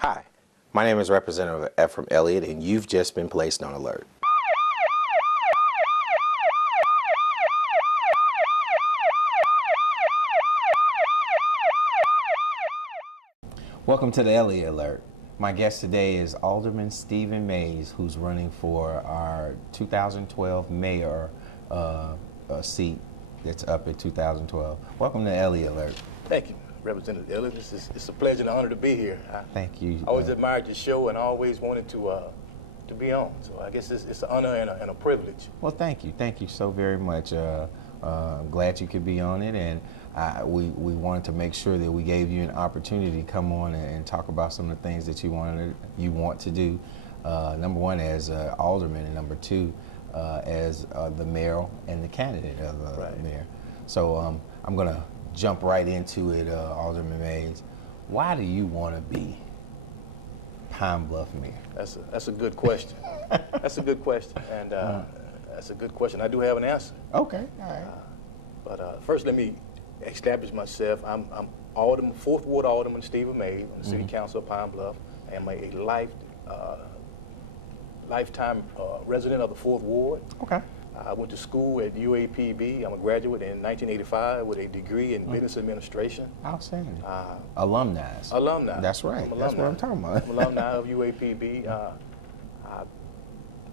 Hi, my name is Representative Ephraim Elliott, and you've just been placed on alert. Welcome to the Elliott Alert. My guest today is Alderman Stephen Mays, who's running for our 2012 mayor seat that's up in 2012. Welcome to Elliott Alert. Thank you, Representative Elliott. It's a pleasure and honor to be here. Thank you. I always admired your show and always wanted to be on. So I guess it's an honor and a privilege. Well, thank you. Thank you so very much. I'm glad you could be on it, and we wanted to make sure that we gave you an opportunity to come on and talk about some of the things that you want to do. Number one, as alderman, and number two, as the mayor and the candidate of the mayor. So I'm going to jump right into it, Alderman Mays. Why do you want to be Pine Bluff mayor? That's a good question. That's a good question, and that's a good question. I do have an answer. Okay, all right. But first, let me establish myself. I'm Alderman, 4th Ward Alderman Stephen Mays on the City Council of Pine Bluff. I am a lifetime resident of the 4th Ward. Okay. I went to school at UAPB. I'm a graduate in 1985 with a degree in business administration. Outstanding. Alumni. Alumni. That's right. That's what I'm talking about. I'm alumni of UAPB. I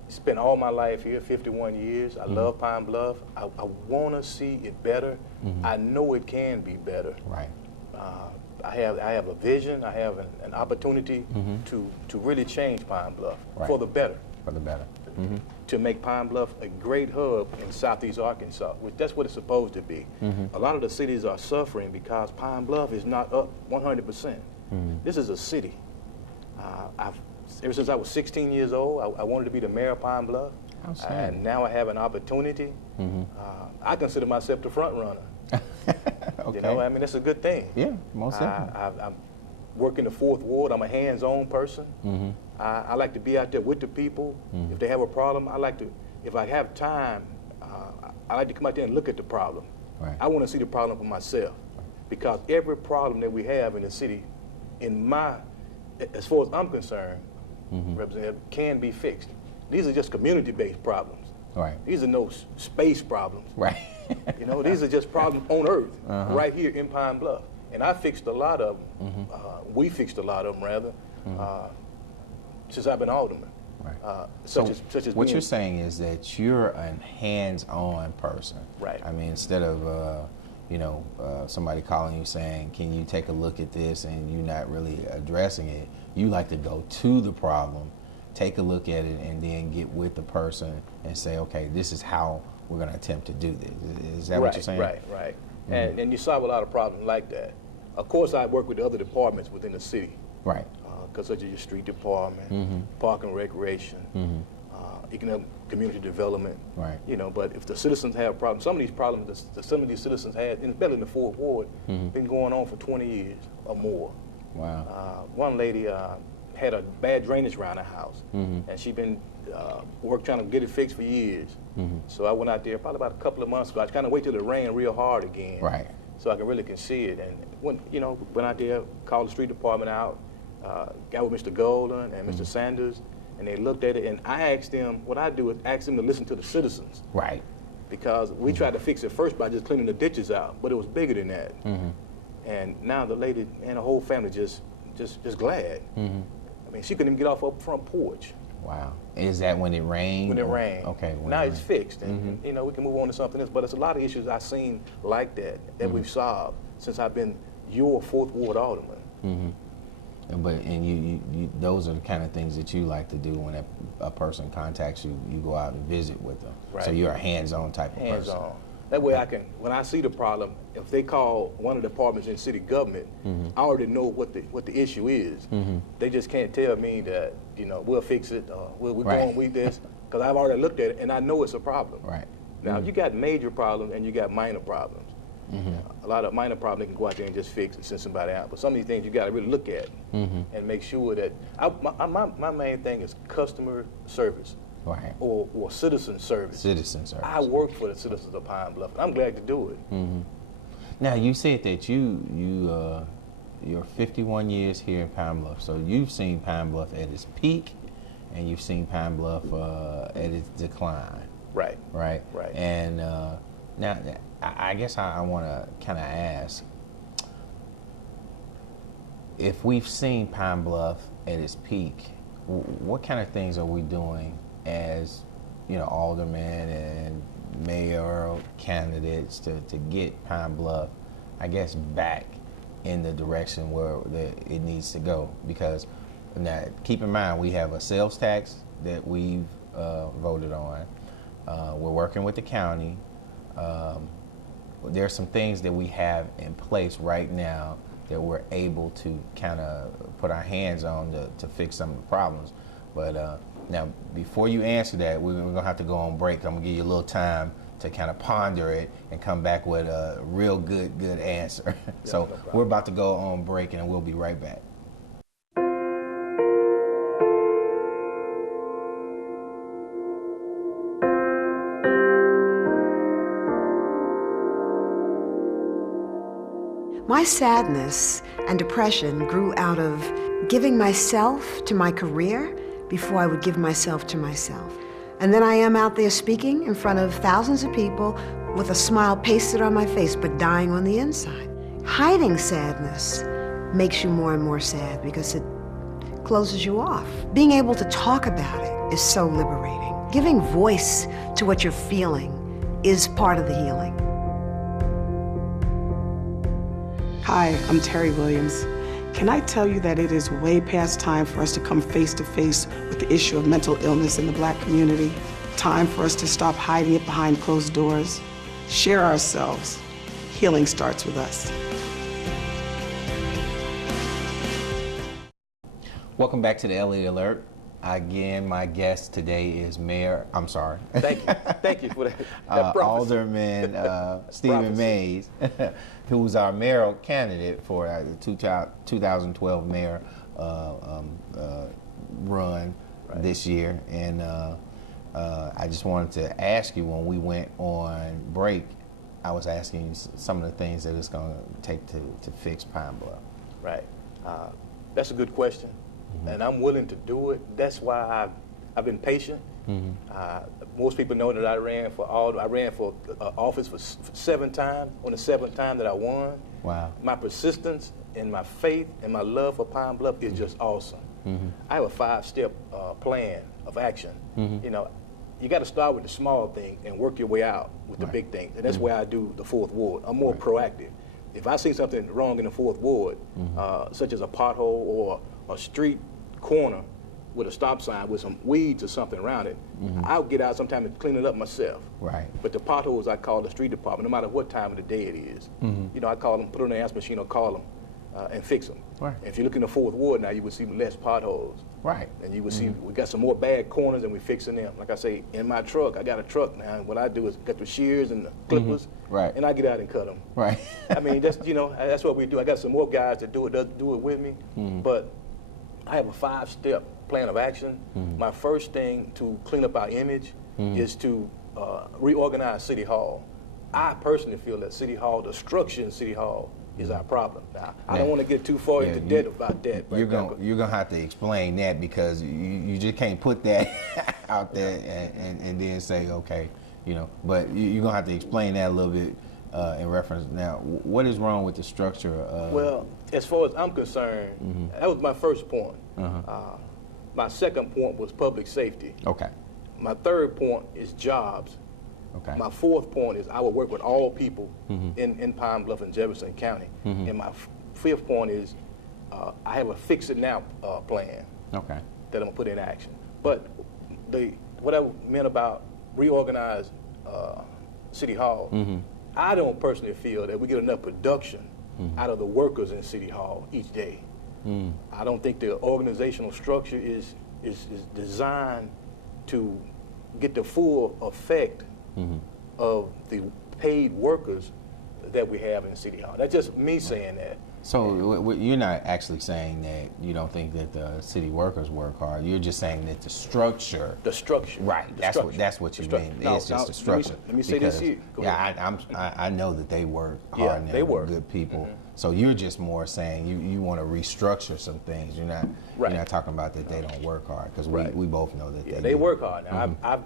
spent all my life here, 51 years. I love Pine Bluff. I want to see it better. I know it can be better. Right. I have a vision. I have an opportunity to really change Pine Bluff for the better. For the better. To make Pine Bluff a great hub in Southeast Arkansas, which that's what it's supposed to be. A lot of the cities are suffering because Pine Bluff is not up 100%. This is a city. Ever since I was 16 years old, I wanted to be the mayor of Pine Bluff, and now I have an opportunity. I consider myself the front runner. Okay. You know, I mean, that's a good thing. Yeah, most definitely. I work in the 4th Ward. I'm a hands-on person. I like to be out there with the people. If they have a problem, I like to, if I have time, I like to come out there and look at the problem. Right. I want to see the problem for myself, because every problem that we have in the city, as far as I'm concerned, Representative, can be fixed. These are just community-based problems. Right. These are no space problems. Right. You know, these are just problems on Earth, right here in Pine Bluff. And I fixed a lot of them. We fixed a lot of them, rather, since I've been alderman. Right. Such as what you're saying is that you're a hands-on person. Right. I mean, instead of somebody calling you saying, "Can you take a look at this?" and you're not really addressing it, you like to go to the problem, take a look at it, and then get with the person and say, "Okay, this is how we're going to attempt to do this." Is that what you're saying? Right. And you solve a lot of problems like that. Of course, I work with the other departments within the city. Right. Such as your street department, park and recreation, economic community development. Right. You know, but if the citizens have problems, some of these problems that some of these citizens had, especially in the 4th Ward, been going on for 20 years or more. Wow. One lady had a bad drainage around her house, and she'd been trying to get it fixed for years. So I went out there probably about a couple of months ago. I kind of wait till it rained real hard again, Right. so I can see it. And went out there, called the street department out, got with Mr. Golden and Mr. Sanders, and they looked at it. And I asked them, what I do is ask them to listen to the citizens, Right. because we tried to fix it first by just cleaning the ditches out, but it was bigger than that. And now the lady and the whole family just glad. I mean, she couldn't even get off her front porch. Wow. Is that when it rained? When it rained. Okay. Now it's fixed, and we can move on to something else. But it's a lot of issues I've seen like that we've solved since I've been your 4th Ward Alderman. And you those are the kind of things that you like to do when a person contacts you. You go out and visit with them. Right. So you're a hands-on type of person. Hands-on. That way I can, when I see the problem, if they call one of the departments in city government, I already know what the issue is. They just can't tell me that, we'll fix it, or we're going with this, because I've already looked at it and I know it's a problem. Right. Now, you got major problems and you got minor problems. A lot of minor problems, they can go out there and just fix and send somebody out. But some of these things you got to really look at and make sure that, my main thing is customer service. Right. Or citizen service. Citizen service. I work for the citizens of Pine Bluff, and I'm glad to do it. Now, you said that you your 51 years here in Pine Bluff. So you've seen Pine Bluff at its peak, and you've seen Pine Bluff at its decline. Right. Right. Right. And now, I guess I want to kind of ask, if we've seen Pine Bluff at its peak, what kind of things are we doing as, aldermen and mayoral candidates to get Pine Bluff, I guess, back in the direction where it needs to go? Because now, keep in mind, we have a sales tax that we've voted on. We're working with the county. There's some things that we have in place right now that we're able to kind of put our hands on to fix some of the problems. But now, before you answer that, we're going to have to go on break. I'm going to give you a little time to kind of ponder it and come back with a real good answer. Yeah, So no we're about to go on break, and we'll be right back. My sadness and depression grew out of giving myself to my career before I would give myself to myself. And then I am out there speaking in front of thousands of people with a smile pasted on my face, but dying on the inside. Hiding sadness makes you more and more sad because it closes you off. Being able to talk about it is so liberating. Giving voice to what you're feeling is part of the healing. Hi, I'm Terry Williams. Can I tell you that it is way past time for us to come face to face with the issue of mental illness in the Black community? Time for us to stop hiding it behind closed doors. Share ourselves. Healing starts with us. Welcome back to the Elliott Alert. Again, my guest today is Thank you for that Alderman Stephen Mays, who's our mayoral candidate for the 2012 mayor run this year. And I just wanted to ask you, when we went on break, I was asking you some of the things that it's going to take to fix Pine Bluff. Right. That's a good question. And I'm willing to do it. That's why I've been patient. Most people know that I ran for office for 7 times. On the 7th time that I won. Wow. My persistence and my faith and my love for Pine Bluff is just awesome. I have a 5-step plan of action. You got to start with the small things and work your way out with the big things. And that's where I do the 4th ward. I'm more proactive. If I see something wrong in the 4th ward, such as a pothole or a street corner with a stop sign with some weeds or something around it, I'll get out sometime and clean it up myself. Right. But the potholes, I call the street department, no matter what time of the day it is. I call them, put on the answer machine or call them and fix them. Right. If you look in the 4th ward now, you would see less potholes. Right. And you would see we got some more bad corners and we're fixing them. Like I say, in my truck, I got a truck now, and what I do is get the shears and the clippers, right, and I get out and cut them. Right. I mean, that's what we do. I got some more guys that do it with me, but I have a 5-step plan of action. My first thing to clean up our image is to reorganize City Hall. I personally feel that City Hall, the structure in City Hall, is our problem. Now, I don't want to get too far into debt about that. You're gonna have to explain that, because you just can't put that out there and then say, okay, but you're gonna have to explain that a little bit in reference. Now, what is wrong with the structure of... Well, as far as I'm concerned, that was my first point. My second point was public safety. Okay. My third point is jobs. Okay. My fourth point is I will work with all people in Pine Bluff and Jefferson County. And my fifth point is I have a fix-it-now plan that I'm going to put in action. But what I meant about reorganize City Hall, I don't personally feel that we get enough production out of the workers in City Hall each day. I don't think the organizational structure is designed to get the full effect of the paid workers that we have in City Hall. That's just me saying that. So you're not actually saying that you don't think that the city workers work hard. You're just saying that the structure. The structure. Right. That's what you mean. It's just the structure. Let me say this here. I know that they work hard and they work. good people. So you're just more saying you want to restructure some things. You're not Right. you're not talking about that they don't work hard, because Right. we both know that They do. work hard. Now, I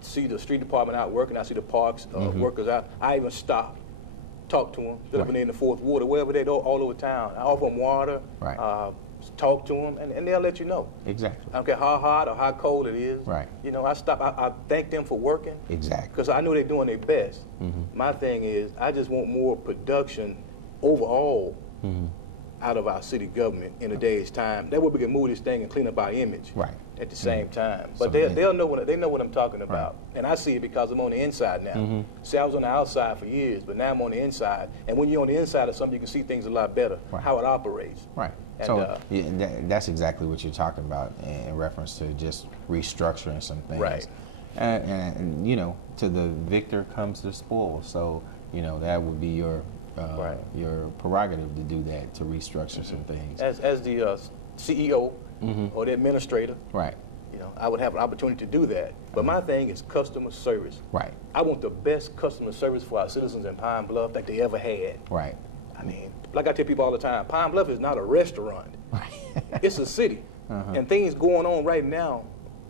see the street department out working. I see the parks workers out. I even stop, talk to them. They're living in the Fourth Ward or wherever they go, all over town. I offer them water, Right. talk to them, and they'll let you know. Exactly. I don't care how hot or how cold it is. Right. You know, I stop. I thank them for working. Exactly. Because I know they're doing their best. My thing is, I just want more production overall out of our city government in a day's time. That way we can move this thing and clean up our image. Right. At the same time. So But they'll know what they know what I'm talking about. And I see it because I'm on the inside now. See, I was on the outside for years, but now I'm on the inside. And when you're on the inside of something, you can see things a lot better, how it operates. Right. And, So that's exactly what you're talking about in reference to just restructuring some things. Right. And you know, to the victor comes the spoil. So you know that would be your prerogative to do that, to restructure some things. As the CEO or the administrator, Right. you know, I would have an opportunity to do that. But my thing is customer service. Right. I want the best customer service for our citizens in Pine Bluff that they ever had. Right. I mean, like I tell people all the time, Pine Bluff is not a restaurant. It's a city. And things going on right now,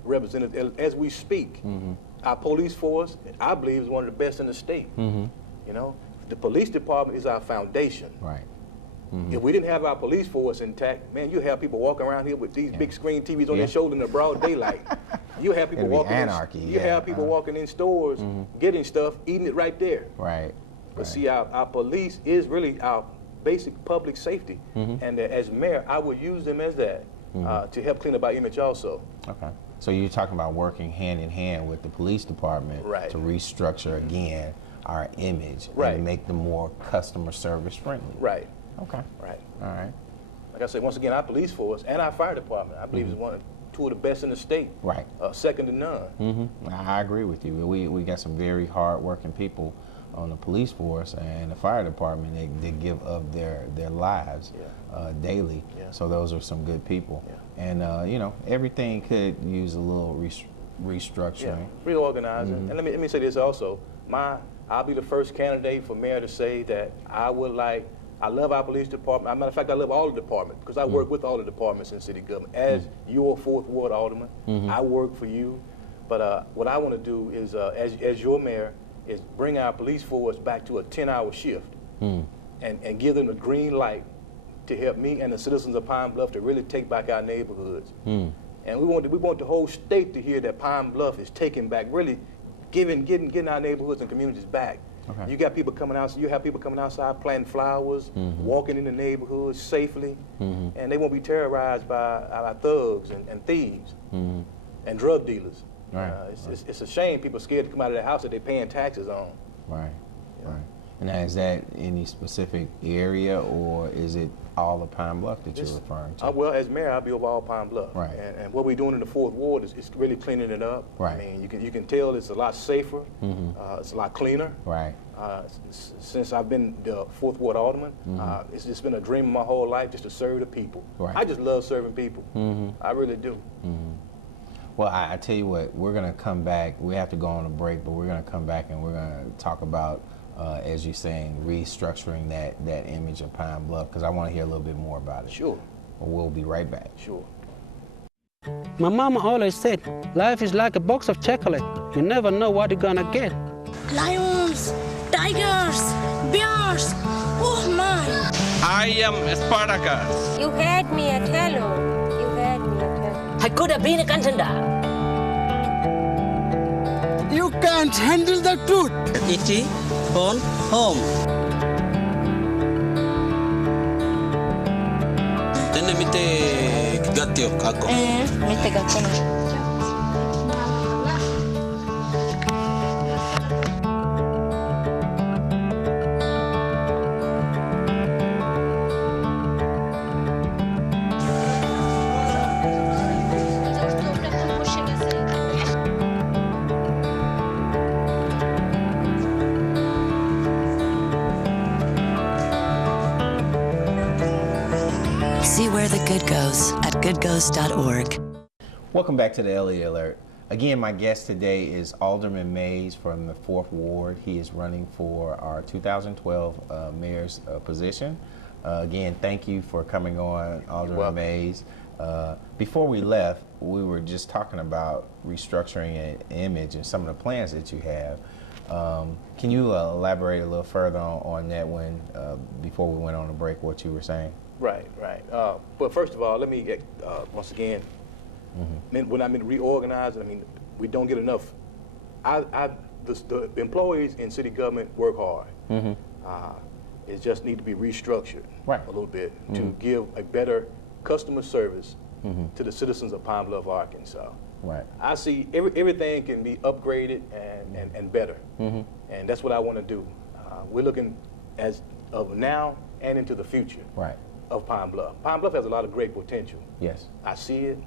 Representative, as we speak. Our police force, I believe, is one of the best in the state. You know, the police department is our foundation. Right. If we didn't have our police force intact, man, you have people walking around here with these big screen TVs on their shoulder in the broad daylight. You have people It'd be walking anarchy, you have people walking in stores, getting stuff, eating it right there. Right. But see, our police is really our basic public safety. And as mayor, I would use them as that to help clean up our image also. Okay. So you're talking about working hand in hand with the police department Right. to restructure again our image Right. and make them more customer service friendly. Right. Okay. Right. All right. Like I said, once again, our police force and our fire department, I believe, is two of the best in the state. Right. Second to none. I agree with you. We got some very hard working people on the police force and the fire department. They give of their lives daily. Yeah. So those are some good people. Yeah. And you know, everything could use a little restructuring. Yeah, reorganizing. And let me say this also. I'll be the first candidate for mayor to say that I love our police department. As a matter of fact, I love all the departments because I work with all the departments in city government. As your Fourth Ward Alderman, I work for you. But what I want to do is, as your mayor, is bring our police force back to a 10-hour shift and give them the green light to help me and the citizens of Pine Bluff to really take back our neighborhoods. And we want the whole state to hear that Pine Bluff is taking back, really getting our neighborhoods and communities back. Okay. You got people coming out. You have people coming outside planting flowers, walking in the neighborhoods safely, and they won't be terrorized by our thugs and thieves and drug dealers. Right. It's a shame people are scared to come out of their house that they're paying taxes on. Right. Right. And now, is that any specific area, or is it all of Pine Bluff that you're referring to? Well, as mayor, I'll be over all Pine Bluff. Right. And what we're doing in the Fourth Ward is really cleaning it up. Right. I mean, you can tell it's a lot safer. It's a lot cleaner. Right. Since I've been the Fourth Ward Alderman, it's just been a dream of my whole life just to serve the people. Right. I just love serving people. I really do. Well, I tell you what, we're going to come back. We have to go on a break, but we're going to come back and we're going to talk about, as you're saying, restructuring that image of Pine Bluff, because I want to hear a little bit more about it. Sure. We'll be right back. Sure. My mama always said, life is like a box of chocolate. You never know what you're gonna get. Lions, tigers, bears, oh my! I am Spartacus. You had me at hello. You had me at hello. I could have been a contender. You can't handle the truth. E.T. phone home. Tenne mite gattio kako. Mette gattono. See where the good goes at goodgoes.org. Welcome back to the Elliott Alert. Again, my guest today is Alderman Mays from the 4th Ward. He is running for our 2012 mayor's position. Again, thank you for coming on, Alderman Mays. Before we left, we were just talking about restructuring an image and some of the plans that you have. Can you elaborate a little further on that before we went on a break, what you were saying? Right. But first of all, let me get, once again, when I mean reorganizing, I mean, we don't get enough. The employees in city government work hard. It just need to be restructured a little bit to give a better customer service to the citizens of Pine Bluff, Arkansas. Right. I see everything can be upgraded and better, and that's what I want to do. We're looking as of now and into the future of Pine Bluff. Pine Bluff has a lot of great potential. Yes. I see it.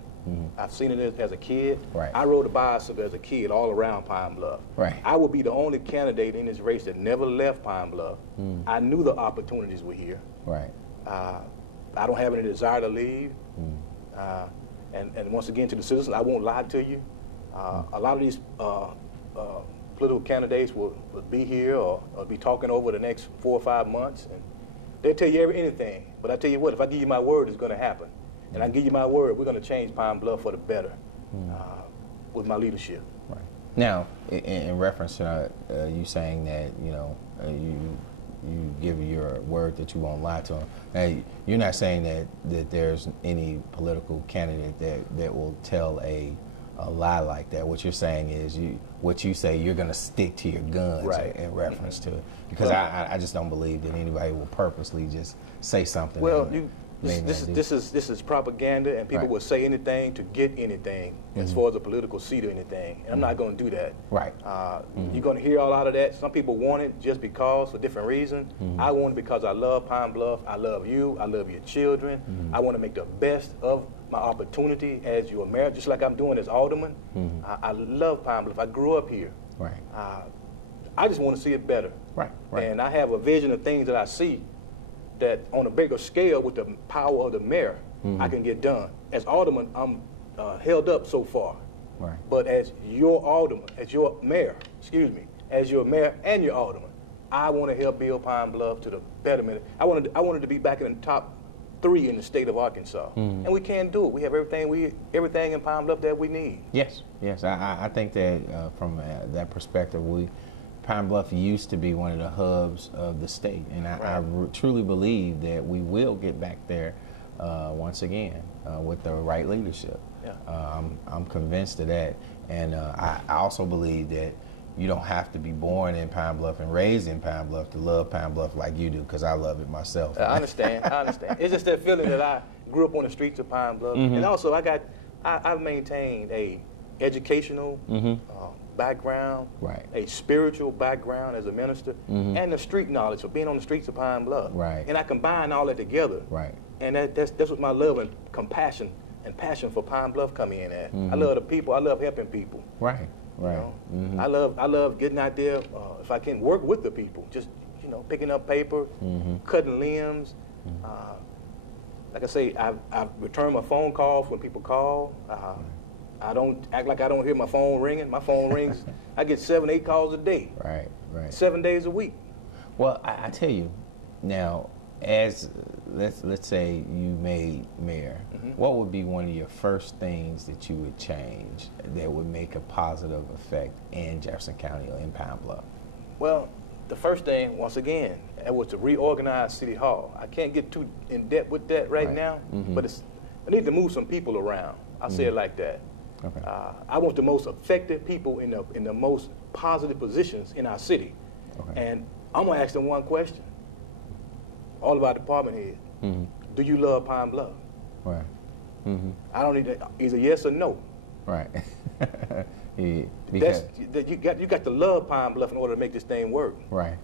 I've seen it as a kid. Right. I rode a bicycle as a kid all around Pine Bluff. Right. I will be the only candidate in this race that never left Pine Bluff. I knew the opportunities were here. Right. I don't have any desire to leave. And once again, to the citizens, I won't lie to you. A lot of these political candidates will be here or be talking over the next 4 or 5 months, and they'll tell you anything. But I tell you what, if I give you my word, it's going to happen. And I give you my word, we're going to change Pine Bluff for the better with my leadership. Right. Now, in reference to you saying that, you give your word that you won't lie to them. Now, you're not saying that there's any political candidate that will tell a lie like that. What you're saying is what you say, you're going to stick to your guns in reference to it. Because I just don't believe that anybody will purposely just say something. Well, this is propaganda, and people will say anything to get anything as far as a political seat or anything. And I'm not going to do that. Right. You're going to hear a lot of that. Some people want it just because, for different reasons. I want it because I love Pine Bluff. I love you. I love your children. I want to make the best of my opportunity as your mayor, just like I'm doing as alderman. I love Pine Bluff. I grew up here. Right. I just want to see it better. Right. And I have a vision of things that I see that on a bigger scale with the power of the mayor, I can get done. As alderman, I'm held up so far. Right. But as your alderman, as your mayor, as your mayor and your alderman, I want to help build Pine Bluff to the betterment. I wanted to be back in the top 3 in the state of Arkansas, and we can do it. We have everything in Pine Bluff that we need. Yes. I think that from that perspective, Pine Bluff used to be one of the hubs of the state, and I truly believe that we will get back there once again with the right leadership. Yeah. I'm convinced of that, and I also believe that you don't have to be born in Pine Bluff and raised in Pine Bluff to love Pine Bluff like you do, because I love it myself. I understand. It's just that feeling that I grew up on the streets of Pine Bluff, and also I've maintained a educational background, a spiritual background as a minister, and the street knowledge of being on the streets of Pine Bluff. Right. And I combine all that together. Right. And that's what my love and compassion and passion for Pine Bluff come in at. I love the people. I love helping people. Right. Right. I love getting out there. If I can work with the people, just picking up paper, cutting limbs. Like I say, I return my phone calls when people call. I don't act like I don't hear my phone ringing. My phone rings. I get 7, 8 calls a day. Right. 7 days a week. Well, I tell you, now, as let's say you made mayor, what would be one of your first things that you would change that would make a positive effect in Jefferson County or in Pine Bluff? Well, the first thing, once again, it was to reorganize City Hall. I can't get too in depth with that right now, but I need to move some people around. I'll say it like that. Okay. I want the most effective people in the most positive positions in our city. Okay. And I'm going to ask them one question. All of our department heads. Do you love Pine Bluff? Right. I don't need to, either yes or no. Right. You got to love Pine Bluff in order to make this thing work. Right.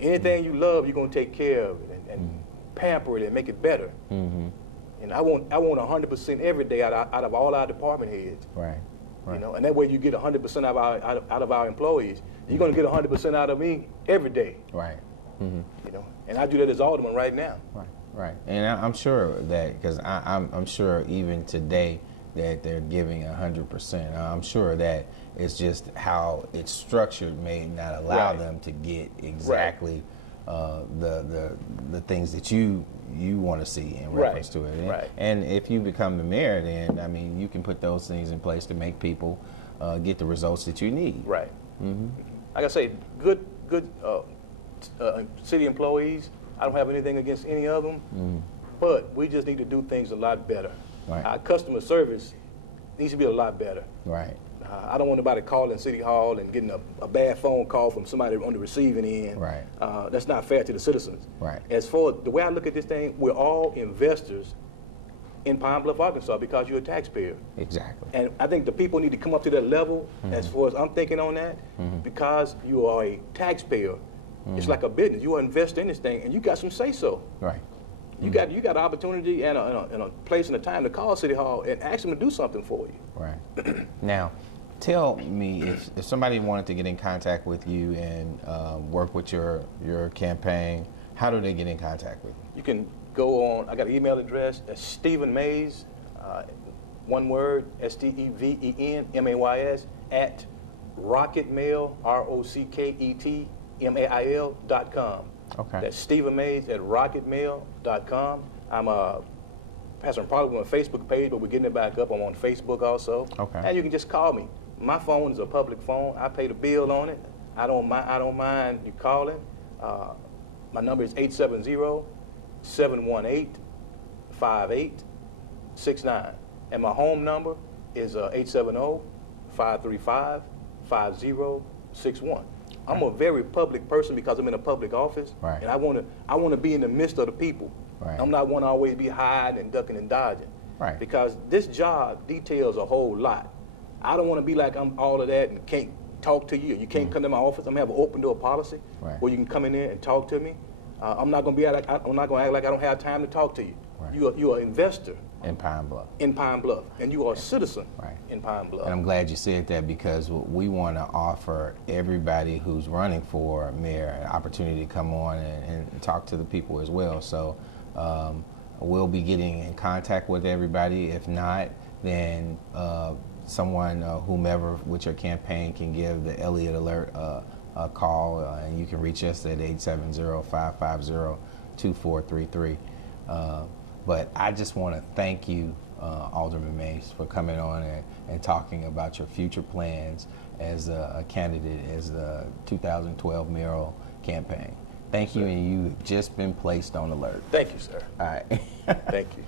Anything you love, you're going to take care of it and pamper it and make it better. And I want 100% every day out of all our department heads. Right. And that way you get 100% out of our employees. You're going to get 100% out of me every day. Right. And I do that as alderman right now. Right. And I'm sure that, because I'm sure even today that they're giving 100%. I'm sure that it's just how it's structured may not allow them to get exactly the things that you you want to see in reference to it. And if you become the mayor, then I mean, you can put those things in place to make people get the results that you need. Right. Like I say, good city employees. I don't have anything against any of them, but we just need to do things a lot better. Our customer service needs to be a lot better. I don't want nobody calling City Hall and getting a bad phone call from somebody on the receiving end. That's not fair to the citizens. As for the way I look at this thing, we're all investors in Pine Bluff, Arkansas, because you're a taxpayer. Exactly. And I think the people need to come up to that level, as far as I'm thinking on that, because you are a taxpayer. It's like a business. You are an investor in this thing, and you got some say-so. You got an opportunity and a place and a time to call City Hall and ask them to do something for you. Now, tell me, if somebody wanted to get in contact with you and work with your campaign, how do they get in contact with you? You can go on, I got an email address, that's Stephen Mays, one word, STEVENMAYS, at rocketmail, ROCKETMAIL.com. That's Stephen Mays at rocketmail.com. I'm passing probably on a Facebook page, but we're getting it back up. I'm on Facebook also. And you can just call me. My phone is a public phone. I pay the bill on it. I don't mind you calling. My number is 870-718-5869. And my home number is 870-535-5061. I'm a very public person because I'm in a public office, and I want to be in the midst of the people. I'm not one to always be hiding and ducking and dodging, because this job details a whole lot. I don't want to be like I'm all of that and can't talk to you. You can't come to my office. I'm gonna have an open door policy where you can come in there and talk to me. I'm not gonna act like I don't have time to talk to you. You are an investor in Pine Bluff. And you are a citizen in Pine Bluff. And I'm glad you said that, because we want to offer everybody who's running for mayor an opportunity to come on and talk to the people as well. So we'll be getting in contact with everybody. If not, then someone, whomever with your campaign, can give the Elliott Alert a call, and you can reach us at 870-550-2433. But I just want to thank you, Alderman Mays, for coming on and talking about your future plans as a candidate as the 2012 mayoral campaign. Thank you, and you've just been placed on alert. Thank you, sir. All right. Thank you.